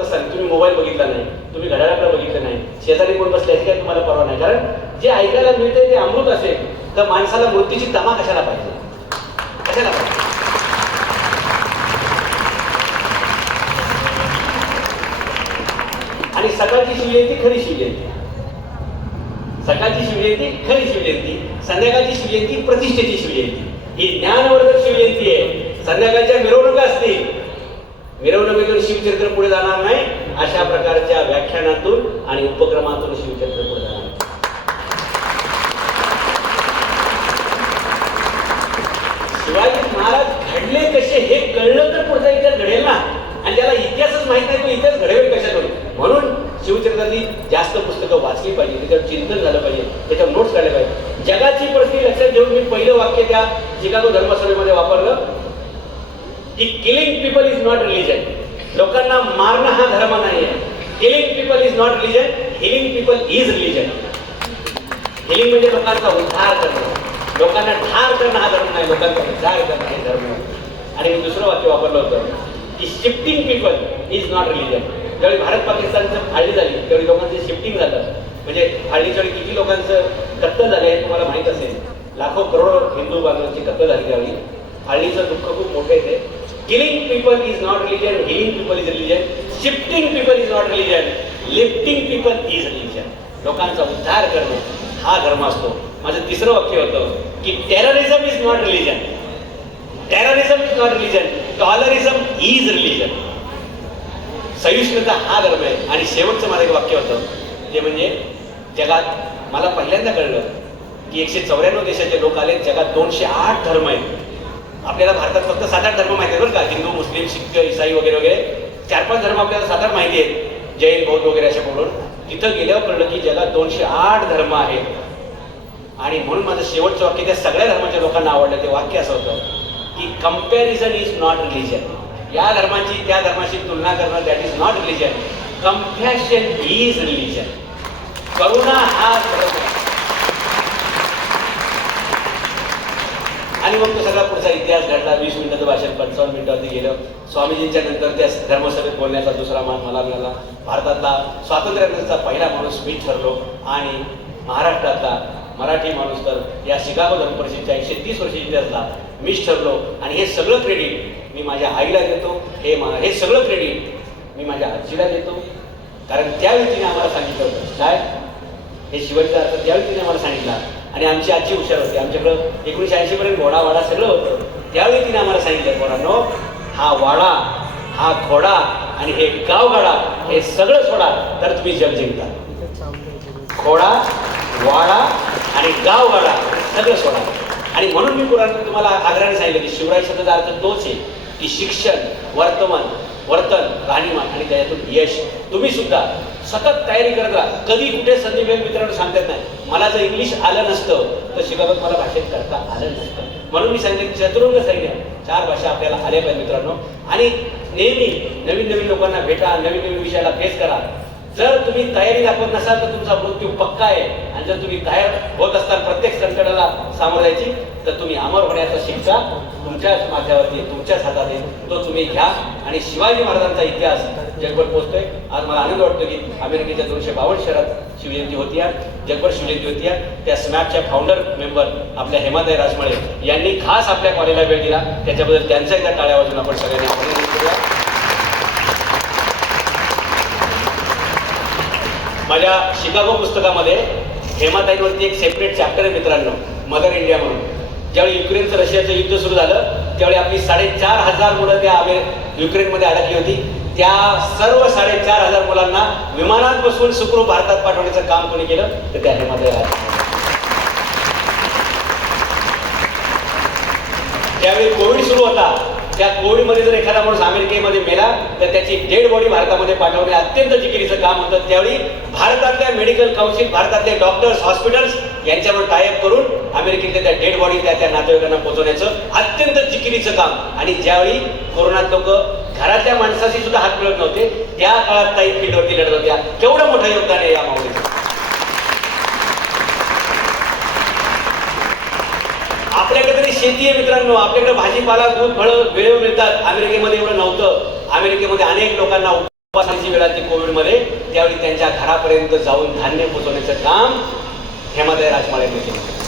असाल तुम्ही मोबाईल बघितला नाही तुम्ही घड्याळाकडे बघितलं नाही शेजारी कोण बसल्याची काय तुम्हाला परवा नाही. कारण जे ऐकायला मिळते ते अमृत असेल तर माणसाला मृत्यूची तमा कशाला पाहिजे? कशाला पाहिजे? आणि सकाळची शिवजयंती खरी शिवजयंती सकाळची शिवजयंती खरी शिवजयंती संध्याकाळची शिवजयंती प्रतिष्ठेची शिवजयंती ही ज्ञानवर्धक शिवजयंती आहे संध्याकाळच्या मिरवणुका असतील मिरवणुकीतून शिवचरित्र पुढे जाणार नाही अशा प्रकारच्या व्याख्यानातून आणि उपक्रमातून शिवचरित्र पुढे जाणार शिवाजी महाराज घडले कसे हे कळलं तर पुढचा इतिहास घडेल ना. आणि ज्याला इतिहासच माहीत नाही तो इतिहास घडवेल कशातून? म्हणून शिवचरित्रातली जास्त पुस्तकं वाचली पाहिजे त्याच्यावर चिंतन झालं पाहिजे त्याच्यावर नोट्स काढले पाहिजे. जगाची परिस्थिती लक्षात घेऊन मी पहिलं वाक्य त्या शिकागो धर्मसभेमध्ये वापरलं. की killing people is not religion लोकांना मारणं हा धर्म नाही आहे killing people is not religion healing people is religion healing म्हणजे लोकांचा उद्धार करणं. लोकांना ठार करणं हा धर्म नाही लोकांचा उद्धार करणं हे धर्म. आणि मी दुसरं वाक्य वापरलं होतं की shifting people is not religion ज्यावेळी भारत पाकिस्तानचं फाळणी झाली त्यावेळी लोकांचं शिफ्टिंग झालं. म्हणजे फाळणीच्या वेळी किती लोकांचं कत्तल झालं हे तुम्हाला माहीत असेल. लाखो करोडो हिंदू बांधवांची कत्तल झाली त्यावेळी. फाळणीचं दुःख खूप मोठे आहे Killing people is not religion, healing people is religion, shifting people is not religion, lifting people is religion. लोकांचा उद्धार करणं हा धर्म असतो. माझं तिसरं वाक्य होतं की terrorism is not religion terrorism is not religion tolerism is religion सहिष्णुता हा धर्म आहे. आणि शेवटचं माझं एक वाक्य होतं. ते म्हणजे जगात मला पहिल्यांदा कळलं की एकशे चौऱ्याण्णव देशाचे लोक आले जगात दोनशे आठ धर्म आहेत. आपल्याला भारतात फक्त सात आठ धर्म माहिती आहेत बरं का. हिंदू मुस्लिम शीख इसाई वगैरे वगैरे. चार पाच धर्म आपल्याला साधारण माहिती आहेत. जैन बौद्ध वगैरे अशा पकडून तिथं गेल्यावर कळलं की जगात दोनशे आठ धर्म आहेत. आणि म्हणून माझं शेवटचं वाक्य त्या सगळ्या धर्माच्या लोकांना आवडलं. ते वाक्य असं होतं की कंपॅरिझन इज नॉट रिलिजन या धर्माची त्या धर्माशी तुलना करणं that is not religion compassion is religion करुणा हा धर्म आहे आणि मग तो सगळा पुढचा इतिहास घडला वीस मिनिटाचं भाषण पंचावन्न मिनिटावरती गेलं. स्वामीजींच्या नंतर त्या धर्मसभेत बोलण्याचा दुसरा मान मला मिळाला. भारतातला स्वातंत्र्यानंतरचा पहिला माणूस मी ठरलो आणि महाराष्ट्रातला मराठी माणूस तर या शिकागो धर्म परिषदेच्या एकशे तीस वर्षाच्या इतिहासला मीच ठरलो. आणि हे सगळं क्रेडिट मी माझ्या आईला देतो. हे मा हे सगळं क्रेडिट मी माझ्या आजीला देतो. कारण त्यावेळी तिने आम्हाला सांगितलं होतं काय हे शिवाजीचा अर्थ त्यावेळी तिने आम्हाला सांगितला. आणि आमची आजी हुशार होती. आमच्याकडं एकोणीशे ऐंशीपर्यंत घोडा वाडा सगळं होतं. त्यावेळी तिने आम्हाला सांगितलं पोरांनो हा वाडा हा घोडा आणि हे गावगाडा हे सगळं सोडा तर तुम्ही जग जिंकता. घोडा वाडा आणि गावगाडा सगळं सोडा. आणि म्हणून मी पुराण तुम्हाला आग्रहाने सांगितलं की शिवराय शब्दाचा अर्थ तोच आहे की शिक्षण वर्तमान वर्तन राहणीमान आणि त्याच्यातून यश. तुम्ही सुद्धा सतत तयारी करत राहा. कधी कुठे संधी मिळेल मित्रांनो सांगतात नाही. मला जर इंग्लिश आलं नसतं तर शिकागोत मला भाषेत करता आलं नसतं. म्हणून मी सांगितलं चतुरुंग चतुरंग सैन्य चार भाषा आपल्याला आल्या पाहिजे मित्रांनो. आणि नेहमी नवीन नवीन लोकांना भेटा नवीन नवीन विषयाला फेस करा. जर तुम्ही तयारी दाखवत नसाल तर तुमचा मृत्यू पक्का आहे. आणि जर तुम्ही तयार होत असताल प्रत्येक संकटाला सामोर जायची तर तुम्ही अमर होण्याचा शिक्षा तुमच्याच माथ्यावरती तुमच्याच हातात आहे तो तुम्ही घ्या. आणि शिवाजी महाराजांचा इतिहास जगभर पोहोचतोय. आज मला आनंद वाटतो की अमेरिकेच्या दोनशे बावन्न शहरात शिवजयंती होती आहे जगभर शिवजयंती होती. त्या स्मॅपच्या फाउंडर मेंबर आपल्या हेमाताई राजमळे यांनी खास आपल्या कॉलेजला वेळ दिला. त्याच्याबद्दल त्यांचा एकदा टाळ्या वाजून आपण सगळ्यांनी करूया माझ्या शिकागो पुस्तकामध्ये हेमाताईंवरती एक सेपरेट चॅप्टर आहे मित्रांनो मदर इंडिया म्हणून. ज्यावेळी युक्रेनचं रशियाचं युद्ध सुरू झालं त्यावेळी आपली साडेचार हजार मुलं त्या युक्रेनमध्ये अडकली होती त्या सर्व साडेचार हजार मुलांना विमानात बसवून सुखरूप भारतात पाठवण्याचं काम कोणी केलं तर त्या हेमाताई त्यावेळी कोविड सुरू होता. त्या कोविडमध्ये जर एखादा माणूस अमेरिकेमध्ये मेला तर त्याची डेड बॉडी भारतामध्ये पाठवणे अत्यंत जिकिरीचं काम होतं. त्यावेळी भारतातल्या मेडिकल काउन्सिल भारतातले डॉक्टर्स हॉस्पिटल्स यांच्यावर टायअप करून अमेरिकेतल्या त्या डेड बॉडी त्या त्या नातेवाईकांना पोहोचवण्याचं अत्यंत जिकिरीचं काम. आणि ज्यावेळी कोरोनात लोक घरातल्या माणसाशी सुद्धा हात मिळत नव्हते त्या काळात ताई फील्डवरती लढत होत्या. केवढं मोठं योगदान आहे या माऊलीचं. आपल्याकडे तरी शेती आहे मित्रांनो. आपल्याकडे भाजीपाला दूध फळं वेळेवर मिळतात. अमेरिकेमध्ये एवढं नव्हतं. अमेरिकेमध्ये अनेक लोकांना उपासाची वेळ आली कोविडमध्ये. त्यावेळी त्यांच्या घरापर्यंत जाऊन धान्य पोचवण्याचं काम हेमादय राजमाळे यांनी केलं.